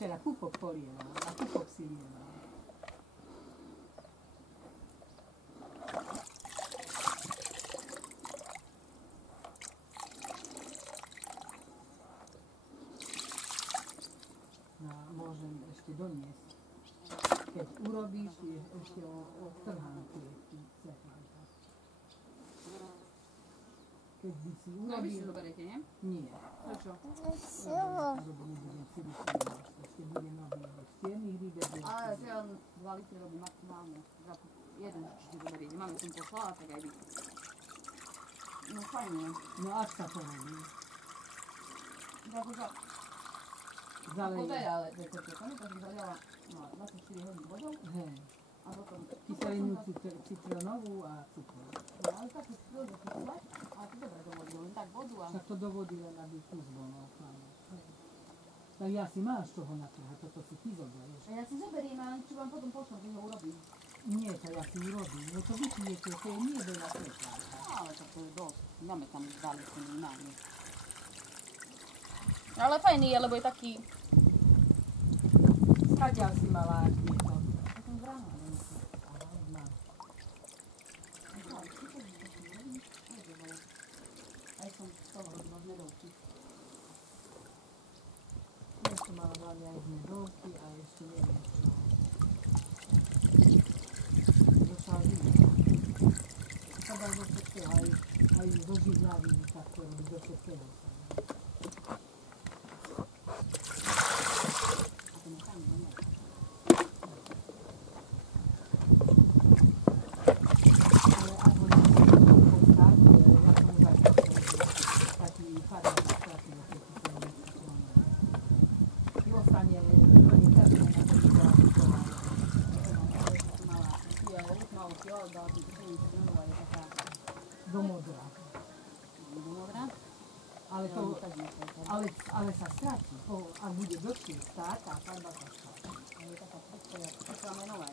včera pupok polieval a pupok si lieval. No môžem ešte doniesť. Keď urobíš, ešte odtrhám tie ceflánka. Keď by si urobil... No vy si zoberiete, nie? Nie. Prečo? Nebudem si vysielať. Ešte bude nový z čiernych rýbek. Ale že on 2 litry robí maximálne. Jeden si zoberiete. Máme som poslala, tak aj vy. No fajne. No ak sa to robí. Akože... Zaleje. Podaj, ale to je to, som zadala 24 hodín vodou. Hej. A potom... Kyselinu citronovú a cukor. No ale tak už chvíľu zakyslať, ale to dobre do vody, len tak vodu a... Však to do vody len aby kus bol. No, tak ja si máš toho natrhať, toto si ty zoberieš. A ja si zoberiem, ale čo vám potom pošlem, keď ho urobím. Nie, to ja si urobím. No to vypijete, to je nie veľa ceflánka. No ale tak to je dosť. Dáme tam dali s tými inámi. Ale fajný je, lebo je taký... Skadiaľ si mala tieto. Ja som zrána. Aj som z toho robila z medovky. Ja som mala hlavne aj z medovky a ešte neviem čo. Do šalíny. To sa dá do všetkého, aj do živľaviny takto robiť, do všetkého. A to nechám, no nie. Ale ak ho nechcem postať, ja som už aj taký farný stratný do tej kyseliny citronovej. I ostane úplne červená, ako by bola citronová. Malú kielu, dala som kyselinu citronovú a je taká... Do modra. Do modra. Ale sa stratí. Ak bude dlhšie stáť, tá farba sa stratí. Je taká menová.